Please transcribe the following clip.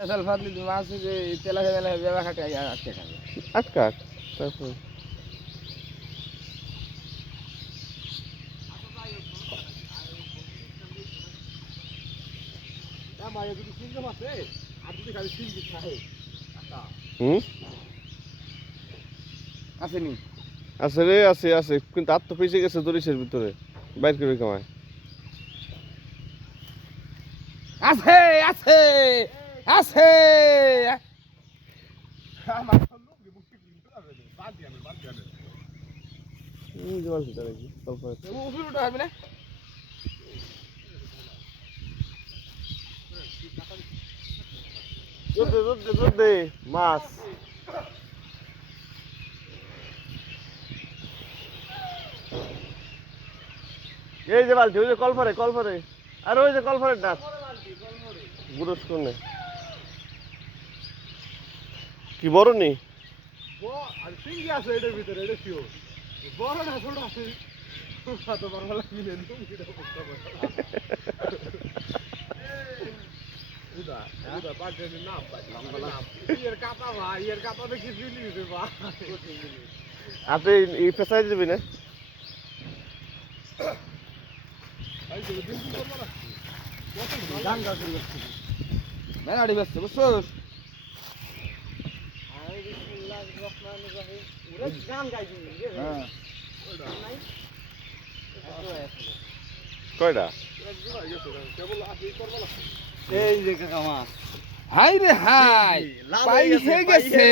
আসল ফাদলি মাছ যে তেলা তেলা বেবা খাটে আটকে খাবে আটকাক তারপর হুম আসেনি আছে রে আছে আছে কিন্তু আর তো পেঁচে গেছে দরিশের ভিতরে বাইর করে কামায় আছে আছে আছে আমার জল ভিতরে কি তারপর উপরে হবে না দে মাছ এই যে বালতি ওই যে কলফারে আর ওই যে কলফারের ডাক গুরস কোনে কি বড় নি আর সিঙ্গি আছে এটার ভিতরে এটা কিও বড় না ছোট আছে কত বড় লাগবে তুমি এটা বুঝতে পারো উদা উদা বাজের নাম এর কাটা ভাই এর কাটা দেখি দিলি রে ভাই আপনি এই পেশায় যাবি না এই যে দিন কি করব না কত গান গাছ করতে মেলাড়ি ব্যস্ত বুঝছস আয় বিসমিল্লাহির রহমানির রহিম ওরে গান গাইবি হ্যাঁ ওইটা নাই কয়টা এই যে কাকা মাছ হাই রে হাই পাইছে গেছে